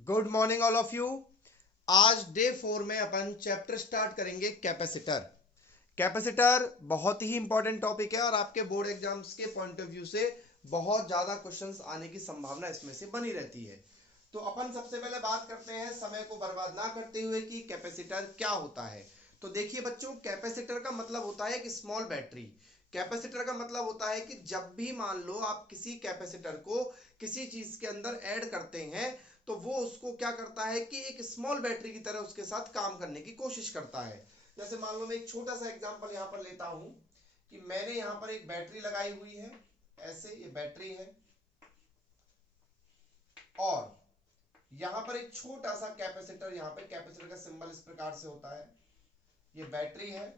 Good morning all of you. आज day 4 में अपन chapter start करेंगे कैपेसिटर। कैपेसिटर बहुत ही इंपॉर्टेंट टॉपिक है और आपके बोर्ड एग्जाम्स के पॉइंट ऑफ व्यू से बहुत ज़्यादा क्वेश्चंस आने की संभावना इसमें से बनी रहती है। तो अपन सबसे पहले बात करते हैं समय को बर्बाद ना करते हुए कि कैपेसिटर क्या होता है। तो देखिए बच्चों, कैपेसिटर का मतलब होता है कि स्मॉल बैटरी। कैपेसिटर का मतलब होता है कि जब भी मान लो आप किसी कैपेसिटर को किसी चीज के अंदर ऐड करते हैं तो वो उसको क्या करता है कि एक स्मॉल बैटरी की तरह उसके साथ काम करने की कोशिश करता है। जैसे मान लो मैं एक छोटा सा एग्जांपल यहाँ पर लेता हूं कि मैंने यहाँ पर एक बैटरी लगाई हुई है। ऐसे ये बैटरी है और यहाँ पर एक छोटा सा कैपेसिटर, यहाँ पे कैपेसिटर का सिंबल इस प्रकार से होता है। ये बैटरी है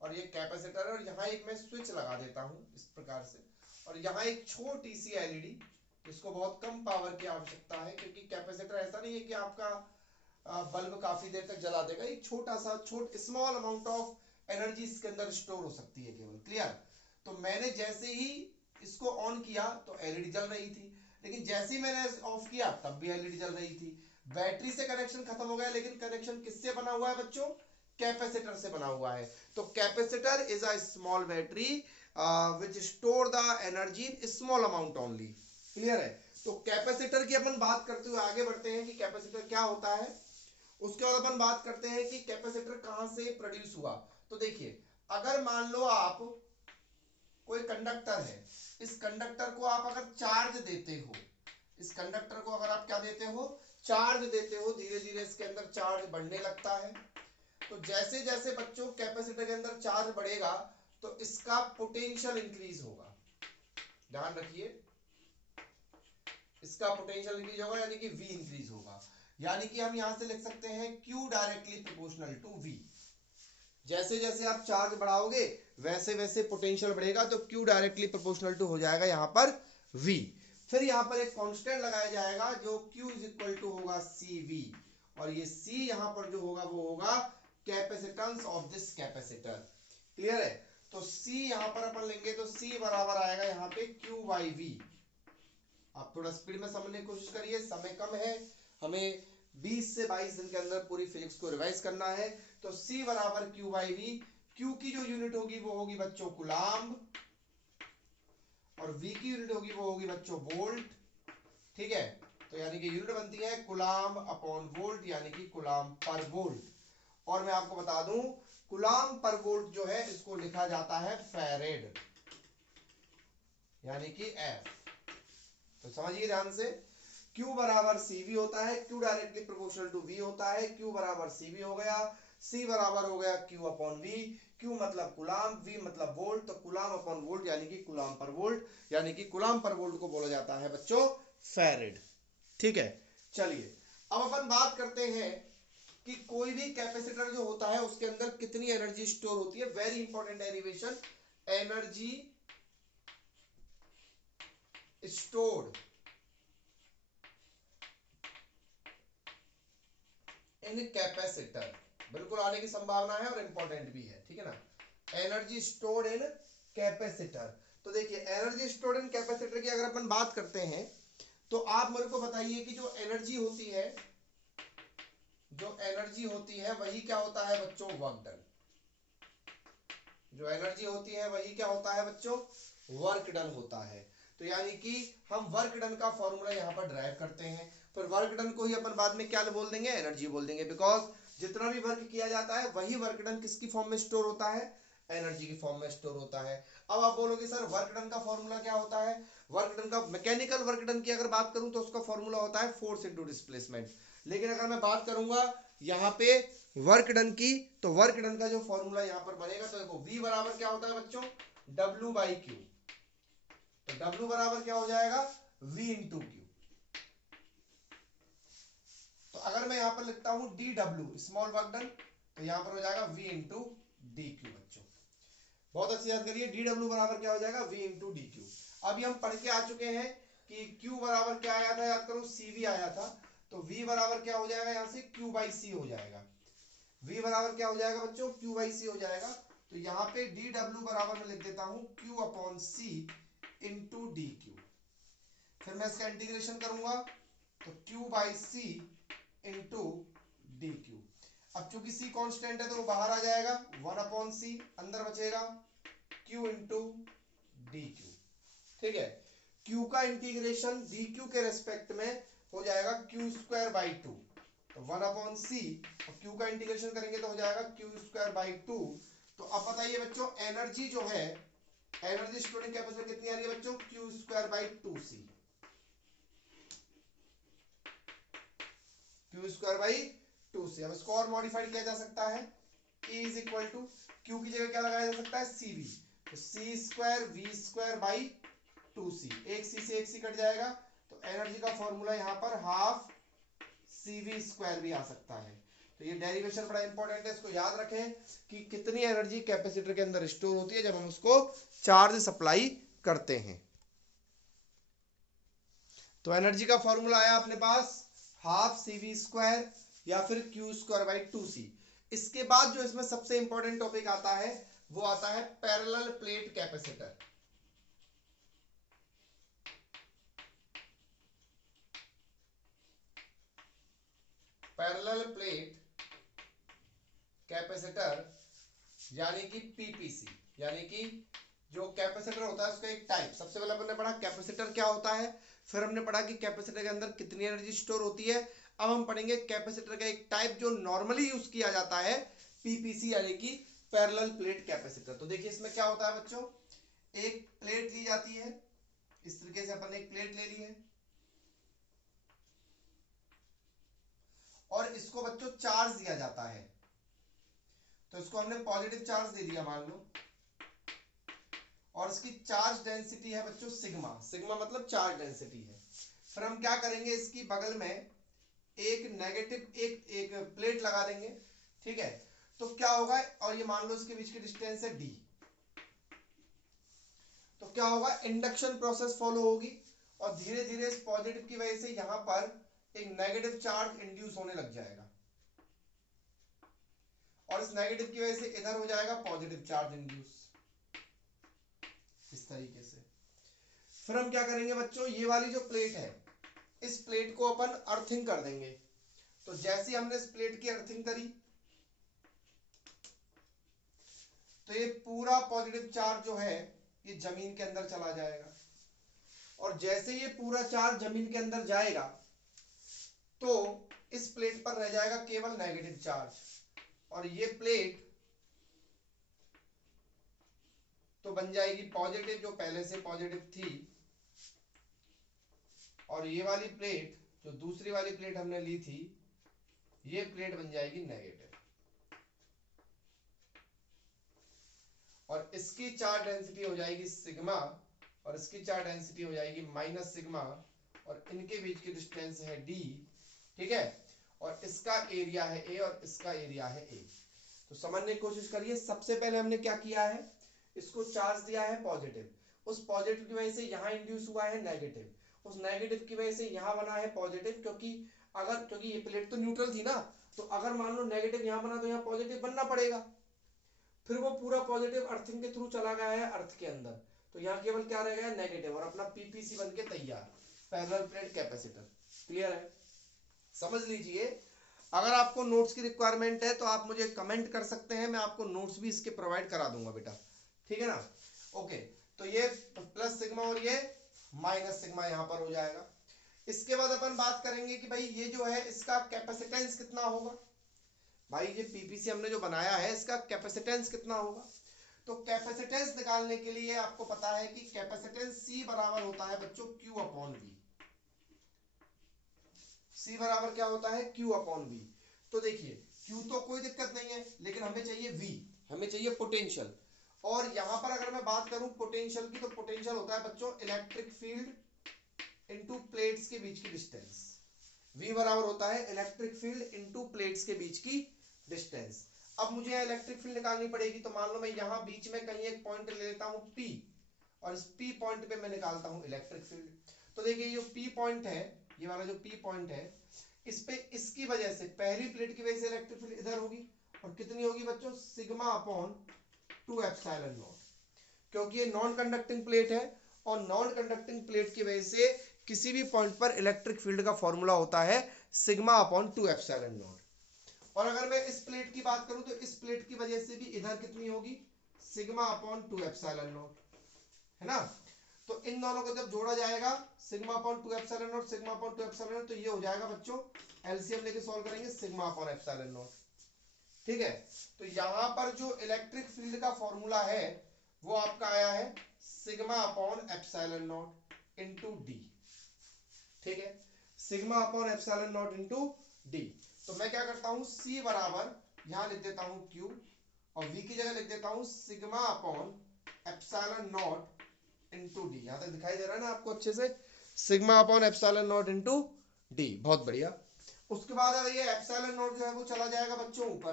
और ये कैपेसिटर है और यहाँ एक मैं स्विच लगा देता हूँ इस प्रकार से। और यहाँ एक छोटी सी एलईडी जिसको बहुत कम पावर की आवश्यकता है, क्योंकि कैपेसिटर ऐसा नहीं है कि आपका बल्ब काफी देर तक जला देगा। एक छोटा सा स्मॉल अमाउंट ऑफ एनर्जी इसके अंदर स्टोर हो सकती है केवल। क्लियर? तो मैंने जैसे ही इसको ऑन किया तो एलईडी जल रही थी, लेकिन जैसे ही मैंने ऑफ किया तब भी एलईडी जल रही थी। बैटरी से कनेक्शन खत्म हो गया, लेकिन कनेक्शन किससे बना हुआ है बच्चों? कैपेसिटर से बना हुआ है। तो capacitor is a small battery which store the energy in small amount only. Clear है? तो कैपेसिटर की अपन बात करते हुए आगे बढ़ते हैं कि कैपेसिटर क्या होता है। उसके बाद अपन बात करते हैं कि कैपेसिटर कहां से प्रोड्यूस हुआ। तो देखिए, अगर मान लो आप कोई कंडक्टर है, इस कंडक्टर को आप अगर चार्ज देते हो, इस कंडक्टर को अगर आप क्या देते हो? चार्ज देते हो, धीरे धीरे इसके अंदर चार्ज बढ़ने लगता है। तो जैसे जैसे बच्चों कैपेसिटर के अंदर चार्ज बढ़ेगा तो इसका पोटेंशियल इंक्रीज होगा। ध्यान रखिए, इसका पोटेंशियल इंक्रीज होगा यानी कि V इंक्रीज होगा। यानी कि हम यहां से लिख सकते हैं Q directly proportional to V। जैसे जैसे आप चार्ज बढ़ाओगे वैसे वैसे पोटेंशियल बढ़ेगा, तो Q डायरेक्टली प्रोपोर्शनल टू हो जाएगा यहाँ पर V। फिर यहाँ पर एक कांस्टेंट लगाया जाएगा जो Q इज इक्वल टू होगा CV, और ये C यहाँ पर जो होगा वो होगा capacitance of this capacitor. Clear है? तो C यहाँ पर अपन लेंगे तो C बराबर आएगा यहाँ पे Q बाई V। आप थोड़ा स्पीड में समझने की कोशिश करिए, समय कम है, हमें 20 से 22 दिन के अंदर पूरी फिजिक्स को रिवाइज करना है। तो C बराबर Q बाई V। Q की जो यूनिट होगी वो होगी बच्चों कुलाम्ब, और V की यूनिट होगी वो होगी बच्चों वोल्ट। ठीक है? तो यानी कि यूनिट बनती है कुलाम्ब अपॉन वोल्ट, यानी कि कुलाम्ब पर वोल्ट। और मैं आपको बता दूं, कुलाम्ब पर वोल्ट जो है इसको लिखा जाता है फैरेड, यानी कि F। तो समझिए ध्यान से, Q बराबर CV होता है, Q directly proportional to V होता है। Q बराबर CV हो गया, C बराबर हो गया Q अपॉन V। Q मतलब कुलाम्ब, V मतलब वोल्ट, तो कुलाम्ब अपॉन वोल्ट यानी कि कुलाम्ब पर वोल्ट, यानी कि कुलाम्ब पर वोल्ट को बोला जाता है बच्चों फैरेड। ठीक है? चलिए अब अपन बात करते हैं कि कोई भी कैपेसिटर जो होता है उसके अंदर कितनी एनर्जी स्टोर होती है। Very important derivation, energy stored in capacitor, बिल्कुल आने की संभावना है और इंपॉर्टेंट भी है। ठीक है ना? Energy stored in capacitor. तो देखिए, एनर्जी स्टोर्ड इन कैपेसिटर की अगर अपन बात करते हैं तो आप मेरे को बताइए कि जो एनर्जी होती है, जो एनर्जी होती है वही क्या होता है बच्चों? Work done. जो एनर्जी होती है वही क्या होता है बच्चों? वर्क डन होता है। तो यानी कि हम वर्क डन का फॉर्मूला यहाँ पर ड्राइव करते हैं, फिर वर्क डन को ही अपन बाद में क्या बोल देंगे? एनर्जी बोल देंगे। बिकॉज जितना भी वर्क किया जाता है वही वर्क डन किसकी फॉर्म में स्टोर होता है? एनर्जी की फॉर्म में स्टोर होता है। अब आप बोलोगे सर वर्क डन का फॉर्मूला क्या होता है? वर्क डन का, मैकेनिकल वर्क डन की अगर बात करूं तो उसका फॉर्मूला होता है फोर्स इनटू डिस्प्लेसमेंट। लेकिन अगर मैं बात करूंगा यहाँ पे वर्क डन की, तो वर्क डन का जो फॉर्मूला यहाँ पर बनेगा, तो देखो V बराबर क्या होता है बच्चों? W by Q. तो W बराबर क्या हो जाएगा? V into Q. तो अगर मैं यहां पर लिखता हूं DW स्मॉल वर्क डन, तो यहां पर हो जाएगा V इंटू डी क्यू। बच्चों बहुत अच्छी याद करिए, DW बराबर क्या हो जाएगा? V into D Q. अभी हम पढ़ के आ चुके हैं कि Q बराबर क्या आया था? याद करो, CV आया था। तो V बराबर क्या हो जाएगा? यहां से Q बाई C हो जाएगा। V बराबर क्या हो जाएगा बच्चों? Q बाई C हो जाएगा। तो यहाँ पे DW बराबर मैं लिख देता हूं Q upon C into D Q. फिर मैं इसका इंटीग्रेशन करूंगा तो Q by C into D Q. अब चूंकि C कांस्टेंट है तो वो बाहर आ जाएगा, 1/c, अंदर बचेगा Q इंटू डी क्यू। ठीक है, Q का इंटीग्रेशन डी क्यू के रेस्पेक्ट में हो जाएगा क्यू स्क्वायर बाई टू, तो 1/c, और Q का इंटीग्रेशन करेंगे तो हो जाएगा क्यू स्क्वायर बाई टू। तो अब बताइए बच्चों, एनर्जी जो है, एनर्जी स्टोरिंग कैपेसिटी कितनी आ रही है बच्चों, Q square by two C, Q square by two C. अब इसको और मॉडिफाइड किया जा सकता है, E is equal to Q की जगह क्या लगाया जा सकता है, सी वी, तो C square V square by two C, एक सी से एक सी कट जाएगा, तो एनर्जी का फॉर्मूला यहाँ पर हाफ सी वी स्क्वायर भी आ सकता है। तो ये डेरिवेशन बड़ा इंपॉर्टेंट है, इसको याद रखें कि कितनी एनर्जी कैपेसिटर के अंदर स्टोर होती है जब हम उसको चार्ज सप्लाई करते हैं। तो एनर्जी का फॉर्मूला आया अपने पास हाफ सी वी स्क्वायर या फिर क्यू स्क्वायर बाई टू सी। इसके बाद जो इसमें सबसे इंपॉर्टेंट टॉपिक आता है वो आता है parallel plate capacitor. Parallel plate capacitor यानी कि पीपीसी, यानी कि जो कैपेसिटर होता है उसका एक टाइप। सबसे पहले हमने पढ़ा कैपेसिटर क्या होता है, फिर हमने पढ़ा कि कैपेसिटर के अंदर कितनी एनर्जी स्टोर होती है। अब हम पढ़ेंगे कैपेसिटर का एक टाइप जो नॉर्मली यूज किया जाता है, पीपीसी यानी कि पैरेलल प्लेट कैपेसिटर। तो देखिए इसमें क्या होता है बच्चों, एक प्लेट ली जाती है, इस तरीके से अपन ने एक प्लेट ले ली है और इसको बच्चों चार्ज दिया जाता है। तो इसको हमने पॉजिटिव चार्ज दे दिया मान लो, और इसकी चार्ज डेंसिटी है बच्चों सिग्मा, सिग्मा मतलब चार्ज डेंसिटी है। फिर हम क्या करेंगे, इसकी बगल में एक नेगेटिव एक प्लेट लगा देंगे, ठीक है। तो क्या होगा, और ये मान लो इसके बीच की डिस्टेंस है डी, तो क्या होगा, इंडक्शन प्रोसेस फॉलो होगी और धीरे धीरे इस पॉजिटिव की वजह से यहां पर एक नेगेटिव चार्ज इंड्यूस होने लग जाएगा और इस नेगेटिव की वजह से इधर हो जाएगा पॉजिटिव चार्ज इंड्यूस, इस तरीके से। फिर हम क्या करेंगे बच्चों, ये वाली जो प्लेट है इस प्लेट को अपन अर्थिंग कर देंगे। तो जैसे हमने इस प्लेट की अर्थिंग करी तो ये पूरा पॉजिटिव चार्ज जो है ये जमीन के अंदर चला जाएगा, और जैसे ये पूरा चार्ज जमीन के अंदर जाएगा तो इस प्लेट पर रह जाएगा केवल नेगेटिव चार्ज, और ये प्लेट तो बन जाएगी पॉजिटिव जो पहले से पॉजिटिव थी, और ये वाली प्लेट जो दूसरी वाली प्लेट हमने ली थी ये प्लेट बन जाएगी नेगेटिव, और इसकी चार्ज डेंसिटी हो जाएगी सिग्मा और इसकी चार्ज डेंसिटी हो जाएगी माइनस सिग्मा, और इनके बीच की डिस्टेंस है डी, ठीक है, और इसका एरिया है ए और इसका एरिया है ए। तो समझने की कोशिश करिए, सबसे पहले हमने क्या किया है, इसको चार्ज दिया है पॉजिटिव, उस पॉजिटिव की वजह से यहां इंड्यूस हुआ है नेगेटिव, उस नेगेटिव की वजह से यहां बना है पॉजिटिव, क्योंकि ये प्लेट तो न्यूट्रल थी ना, तो अगर मान लो नेगेटिव यहां बना तो यहां पॉजिटिव बनना पड़ेगा। फिर वो पूरा पॉजिटिव अर्थिंग के थ्रू चला गया है अर्थ के अंदर, तो यहाँ केवल क्या रह गया नेगेटिव, और अपना पीपीसी बन के तैयार, पैरेलल प्लेट कैपेसिटर। क्लियर है, समझ लीजिए। अगर आपको नोट्स की रिक्वायरमेंट है तो आप मुझे कमेंट कर सकते हैं, मैं आपको नोट्स भी इसके प्रोवाइड करा दूंगा बेटा, ठीक है ना। ओके, तो ये प्लस सिग्मा और ये माइनस सिग्मा यहाँ पर हो जाएगा। इसके बाद अपन बात करेंगे कि भाई ये जो है इसका कैपेसिटेंस कितना होगा। भाई ये पीपीसी हमने जो बनाया है इसका कैपेसिटेंस कितना होगा, तो कैपेसिटेंस निकालने के लिए आपको पता है कि कैपेसिटेंस C बराबर होता है बच्चों Q अपॉन V। C बराबर क्या होता है, Q अपॉन V। तो देखिए Q तो कोई दिक्कत नहीं है, लेकिन हमें चाहिए V, हमें चाहिए पोटेंशियल। और यहां पर अगर मैं बात करूं पोटेंशियल की, तो पोटेंशियल होता है बच्चों इलेक्ट्रिक फील्ड इनटू प्लेट्स के बीच की डिस्टेंस। V बराबर होता है इलेक्ट्रिक फील्ड इनटू प्लेट्स के बीच की डिस्टेंस। अब मुझे इलेक्ट्रिक फील्ड निकालनी पड़ेगी, तो मान लो मैं यहां बीच में कहीं एक पॉइंट ले लेता हूं P, और इस P पॉइंट पे मैं निकालता हूं इलेक्ट्रिक फील्ड। तो देखिए ये जो P पॉइंट है, ये वाला जो P पॉइंट है, इस पे इसकी वजह से पहली प्लेट की वजह से इलेक्ट्रिक फील्ड इधर होगी, और कितनी होगी बच्चों, सिग्मा अपॉन 2 एप्सिलॉन नॉट, क्योंकि ये नॉन कंडक्टिंग प्लेट है और नॉन कंडक्टिंग प्लेट की वजह से किसी भी पॉइंट पर इलेक्ट्रिक फील्ड का फॉर्मूला होता है सिग्मा अपॉन 2 एप्सिलॉन नॉट। और अगर मैं इस प्लेट की बात करूं तो इस प्लेट की वजह से भी इधर कितनी होगी, सिग्मा अपॉन 2 एप्सिलॉन नॉट, है ना। तो इन दोनों को जब जोड़ा जाएगा sigma upon 2 epsilon not, sigma upon 2 epsilon not, तो ये हो जाएगा बच्चों, एलसीएम लेके सॉल्व करेंगे सिग्मा अपॉन एप्सिलॉन नॉट। ठीक है, तो यहां पर जो इलेक्ट्रिक फील्ड का फॉर्मूला है वो आपका आया है sigma upon epsilon not into D. ठीक है, sigma upon epsilon not into D. तो मैं क्या करता हूं, सी बराबर यहां लिख देता हूं क्यू, और वी की जगह लिख देता हूं sigma upon epsilon not into D. यहां तक दिखाई दे रहा है ना आपको अच्छे से, sigma upon epsilon not into D. बहुत बढ़िया। उसके बाद अगर ये एप्सिलॉन नॉट जो है वो चला जाएगा बच्चों ऊपर,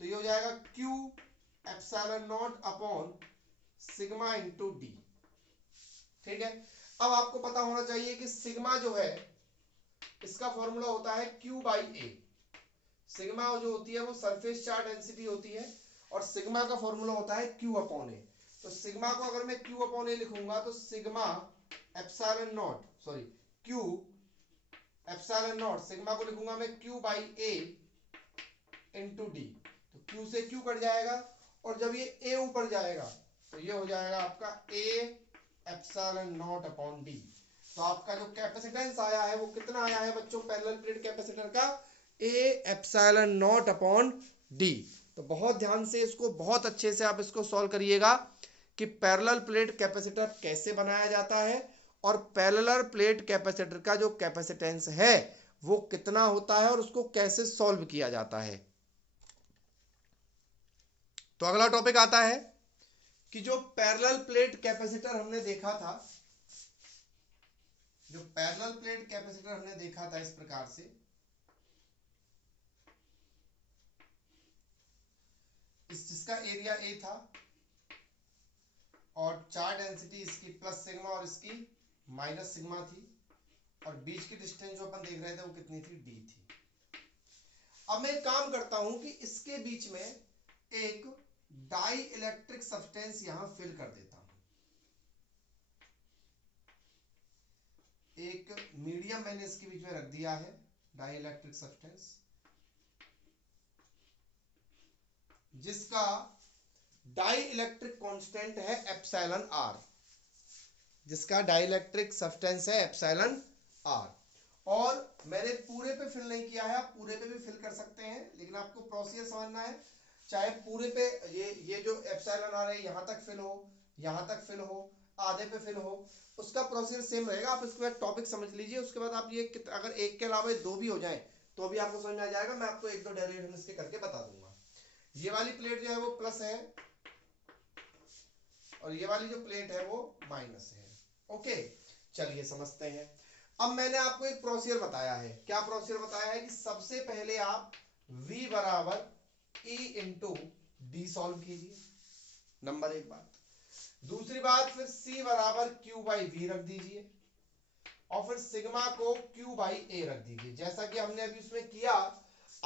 तो ये हो जाएगा Q epsilon not upon sigma into D. ठीक है, अब आपको पता होना चाहिए कि सिग्मा जो है इसका फॉर्मूला होता है Q बाई ए। सिग्मा जो होती है वो सरफेस चार्ज डेंसिटी होती है, और सिग्मा का फॉर्मूला होता है Q अपॉन ए। तो सिग्मा को अगर मैं Q अपॉन ए लिखूंगा तो sigma epsilon not, sorry Q epsilon not, sigma को लिखूंगा मैं Q by A into D. तो Q से Q कट जाएगा, और जब ये A ऊपर जाएगा तो ये हो जाएगा आपका A epsilon not upon D. तो आपका जो कैपेसिटेंस आया है वो कितना आया है बच्चों, पैरेलल प्लेट कैपेसिटर का A epsilon not upon D. तो बहुत ध्यान से इसको, बहुत अच्छे से आप इसको सॉल्व करिएगा कि पैरेलल प्लेट कैपेसिटर कैसे बनाया जाता है, और पैरेलल प्लेट कैपेसिटर का जो कैपेसिटेंस है वो कितना होता है, और उसको कैसे सॉल्व किया जाता है। तो अगला टॉपिक आता है कि जो पैरेलल प्लेट कैपेसिटर हमने देखा था, जो पैरेलल प्लेट कैपेसिटर हमने देखा था इस प्रकार से, जिसका एरिया ए था और चार्ज डेंसिटी इसकी प्लस सिग्मा और इसकी माइनस सिग्मा थी, और बीच की डिस्टेंस जो अपन देख रहे थे वो कितनी थी, डी थी। अब मैं एक काम करता हूं कि इसके बीच में एक डाई इलेक्ट्रिक सब्सटेंस यहां फिल कर देता हूं। एक मीडियम मैंने इसके बीच में रख दिया है, डाई इलेक्ट्रिक सब्सटेंस, जिसका डाई इलेक्ट्रिक कांस्टेंट है एप्सिलॉन आर, जिसका डाई इलेक्ट्रिक सब्सटेंस है एप्सिलॉन आर। और मैंने पूरे पे फिल नहीं किया है, आप पूरे पे भी फिल कर सकते हैं, लेकिन आपको प्रोसीजर समझना है। चाहे पूरे पे ये जो एप्सिलॉन आर है यहां तक फिल हो, यहां तक फिल हो, आधे पे फिल हो, उसका प्रोसीजर सेम रहेगा। आप इसके बाद टॉपिक समझ लीजिए, उसके बाद आप ये अगर एक के अलावा दो भी हो जाए तो भी आपको समझ में आ जाएगा। मैं आपको एक दो डेरिवेशन इसके करके बता दूंगा। ये वाली प्लेट जो है वो प्लस है, और ये वाली जो प्लेट है वो माइनस है। ओके, चलिए समझते हैं। अब मैंने आपको एक प्रोसीजर बताया है। क्या प्रोसीजर बताया है कि सबसे पहले आप V बराबर E इंटू डी सॉल्व कीजिए, नंबर एक बात। दूसरी बात, फिर C बराबर Q बाई वी रख दीजिए, और फिर सिग्मा को Q बाई ए रख दीजिए। जैसा कि हमने अभी उसमें किया,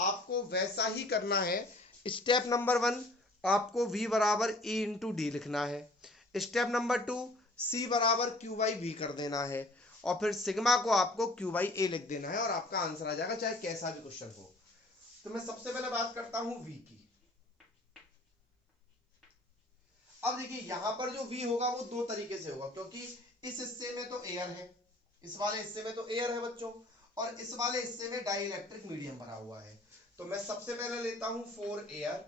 आपको वैसा ही करना है। स्टेप नंबर 1, आपको V बराबर E इंटू डी लिखना है। स्टेप नंबर 2, C बराबर Q बाई वी कर देना है, और फिर सिग्मा को आपको Q बाई ए लिख देना है, और आपका आंसर आ जाएगा, चाहे कैसा भी क्वेश्चन हो। तो मैं सबसे पहले बात करता हूं V की। अब देखिए यहां पर जो V होगा वो दो तरीके से होगा, क्योंकि इस हिस्से में तो एयर है, इस वाले हिस्से में तो एयर है बच्चों, और इस वाले हिस्से में डाई इलेक्ट्रिक मीडियम भरा हुआ है। तो मैं सबसे पहले लेता हूं 4 एयर,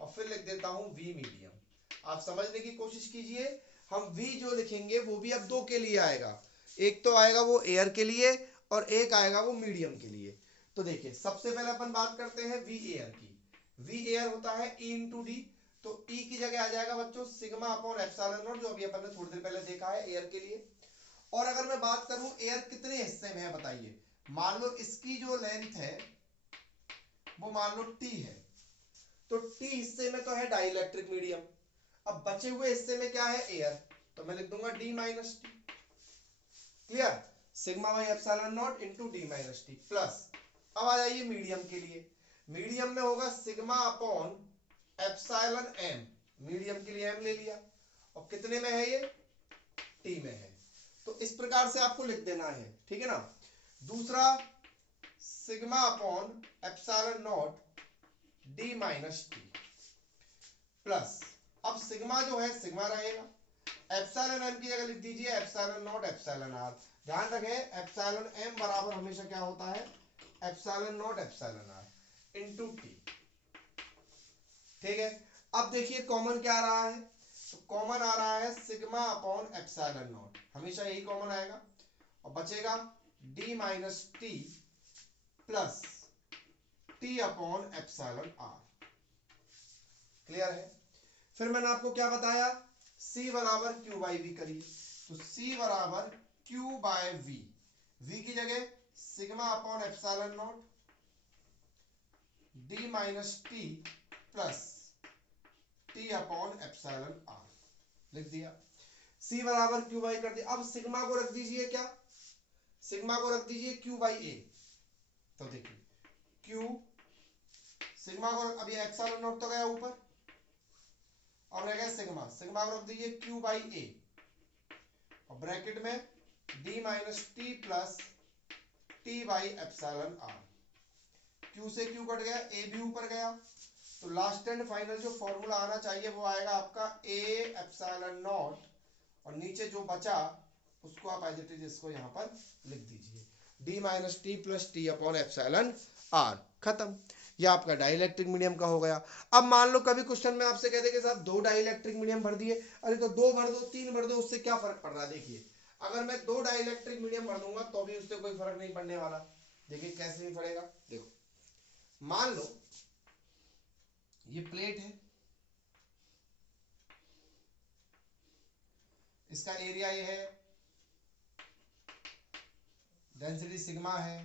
और फिर लिख देता हूं V मीडियम। आप समझने की कोशिश कीजिए, हम V जो लिखेंगे वो भी अब दो के लिए आएगा। एक तो आएगा वो एयर के लिए, और एक आएगा वो मीडियम के लिए। तो देखिए सबसे पहले अपन बात करते हैं V एयर की। V एयर होता है E इंटू डी, तो E की जगह आ जाएगा बच्चों सिग्मा अपॉन एप्सिलॉन नॉट, जो अभी अपन ने थोड़ी देर पहले देखा है एयर के लिए। और अगर मैं बात करूं एयर कितने हिस्से में है बताइए, मान लो इसकी जो लेंथ है वो मान लो T है, तो T हिस्से में तो है डाई इलेक्ट्रिक मीडियम, अब बचे हुए हिस्से में क्या है, एयर, तो मैं लिख दूंगा D minus T. Clear, sigma by epsilon not into D minus T plus. अब आ जाइए मीडियम के लिए। मीडियम में होगा sigma upon epsilon m, medium के लिए m ले लिया, और कितने में है ये, T में है। तो इस प्रकार से आपको लिख देना है, ठीक है ना। दूसरा sigma upon epsilon not D minus T plus, अब सिग्मा जो है सिग्मा रहेगा, एप्सिलॉन एम की जगह लिख दीजिए एप्सिलॉन नॉट एप्सिलॉन आर। ध्यान रखें एप्सिलॉन एम बराबर हमेशा क्या होता है, epsilon not epsilon R into T, ठीक है। अब देखिए कॉमन क्या आ रहा है, तो कॉमन आ रहा है सिग्मा अपॉन एप्सिलॉन नॉट, हमेशा यही कॉमन आएगा, और बचेगा D minus T plus T upon epsilon R. Clear है। फिर मैंने आपको क्या बताया, C बराबर क्यू बाई वी करिए, तो C बराबर क्यू बाय वी, V की जगह sigma upon epsilon not D minus T plus T upon epsilon R लिख दिया। C बराबर क्यू बाई कर दिया। अब सिग्मा को रख दीजिए, क्या सिग्मा को रख दीजिए क्यू बाई ए, तो देखिए क्यू सिग्मा को अभी एप्सिलॉन नॉट तो गया ऊपर और रह गया सिग्मा, सिग्मा को रख दीजिए क्यू बाई ए और ब्रैकेट में D minus T plus T by epsilon R. Q से क्यू कट गया, ए भी ऊपर गया, तो लास्ट एंड फाइनल जो फॉर्मूला आना चाहिए वो आएगा आपका ए एप्सिलॉन नॉट, और नीचे जो बचा उसको आप एज इट इज इसको यहाँ पर लिख दीजिए D minus T plus T upon epsilon R. खत्म, ये आपका डाइलेक्ट्रिक मीडियम का हो गया। अब मान लो कभी क्वेश्चन में आपसे कहते कि साहब 2 डाइलेक्ट्रिक मीडियम भर दिए, अरे तो 2 भर दो 3 भर दो, उससे क्या फर्क पड़ रहा है। देखिए अगर मैं 2 डाइलेक्ट्रिक मीडियम भर दूंगा तो भी उससे कोई फर्क नहीं पड़ने वाला। देखिए कैसे नहीं पड़ेगा, देखो मान लो ये प्लेट है, इसका एरिया ये है, डेंसिटी सिग्मा है,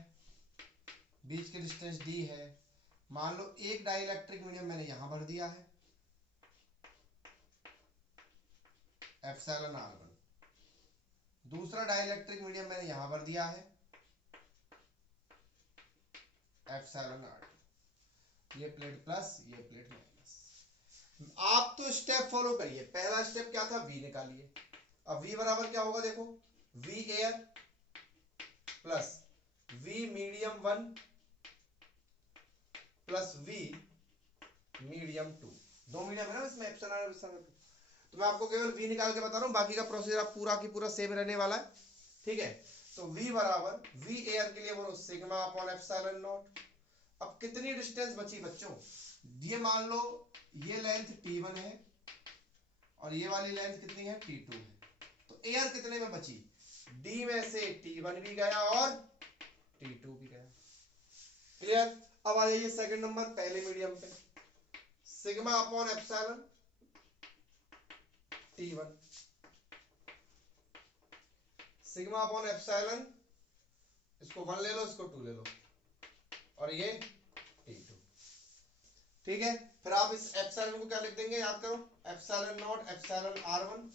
बीच की डिस्टेंस डी है। मान लो एक डाइलेक्ट्रिक मीडियम मैंने यहां भर दिया है एप्सिलॉन आर1, दूसरा डाइलेक्ट्रिक मीडियम मैंने यहां भर दिया है एप्सिलॉन आर2। ये प्लेट प्लस ये प्लेट माइनस। आप तो स्टेप फॉलो करिए, पहला स्टेप क्या था, वी निकालिए। अब वी बराबर क्या होगा, देखो V air plus V medium 1 plus V medium 2, 2 medium है ना इसमें एप्सिलॉन। तो मैं आपको केवल वी निकाल के बता रहा हूं, बाकी का प्रोसीजर आप पूरा की पूरा सेम रहने वाला है, ठीक है। तो वी बराबर वी एयर के लिए बोलो सिग्मा अपॉन एप्सिलॉन नॉट। अब कितनी डिस्टेंस बची बच्चों, ये मान लो ये लेंथ T1 है और ये वाली लेंथ कितनी है T2 है, तो एयर कितने में बची, D में से T1 भी गया और T2 भी गया। क्लियर। अब आ जाइए सेकंड नंबर, पहले मीडियम पे sigma upon epsilon T1, sigma upon epsilon, इसको 1 ले लो इसको 2 ले लो और ये T2, ठीक है। फिर आप इस एप्सिलॉन को क्या लिख देंगे, याद करो एप्सिलॉन नॉट एप्सिलॉन R1,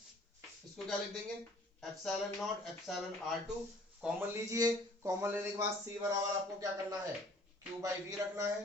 इसको क्या लिख देंगे epsilon not epsilon R2। Common लीजिए, कॉमन लेने के बाद C बराबर आपको क्या करना है Q बाई V रखना है,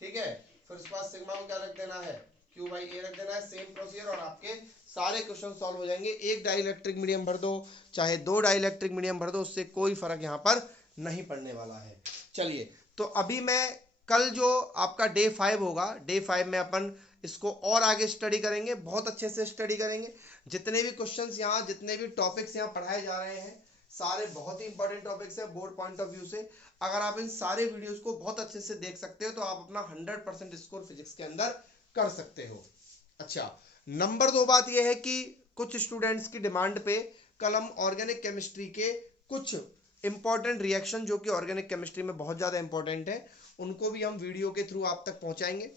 ठीक है। फिर उसके बाद सिग्मा को क्या रख देना है Q बाई A रख देना है, सेम प्रोसीजर, और आपके सारे क्वेश्चन सॉल्व हो जाएंगे। एक डाइलेक्ट्रिक मीडियम भर दो चाहे 2 डाइलेक्ट्रिक मीडियम भर दो, उससे कोई फर्क यहाँ पर नहीं पड़ने वाला है। चलिए तो अभी मैं कल जो आपका डे 5 होगा, डे 5 में अपन इसको और आगे स्टडी करेंगे, बहुत अच्छे से स्टडी करेंगे। जितने भी क्वेश्चंस यहाँ, जितने भी टॉपिक्स यहाँ पढ़ाए जा रहे हैं, सारे बहुत ही इंपॉर्टेंट टॉपिक्स हैं बोर्ड पॉइंट ऑफ व्यू से। अगर आप इन सारे वीडियोस को बहुत अच्छे से देख सकते हो तो आप अपना 100% स्कोर फिजिक्स के अंदर कर सकते हो। अच्छा, नंबर 2 बात यह है कि कुछ स्टूडेंट्स की डिमांड पे कल हम ऑर्गेनिक केमिस्ट्री के कुछ इंपॉर्टेंट रिएक्शन जो कि ऑर्गेनिक केमिस्ट्री में बहुत ज़्यादा इंपॉर्टेंट है, उनको भी हम वीडियो के थ्रू आप तक पहुंचाएंगे।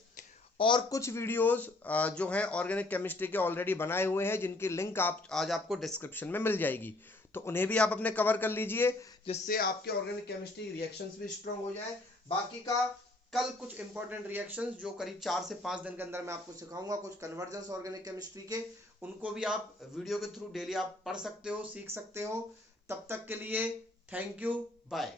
और कुछ वीडियोस जो हैं ऑर्गेनिक केमिस्ट्री के ऑलरेडी बनाए हुए हैं, जिनकी लिंक आप आज आपको डिस्क्रिप्शन में मिल जाएगी, तो उन्हें भी आप अपने कवर कर लीजिए, जिससे आपके ऑर्गेनिक केमिस्ट्री रिएक्शंस भी स्ट्रांग हो जाए। बाकी का कल कुछ इंपॉर्टेंट रिएक्शंस जो करीब 4 से 5 दिन के अंदर मैं आपको सिखाऊंगा, कुछ कन्वर्जेंस ऑर्गेनिक केमिस्ट्री के, उनको भी आप वीडियो के थ्रू डेली आप पढ़ सकते हो, सीख सकते हो। तब तक के लिए थैंक यू, बाय।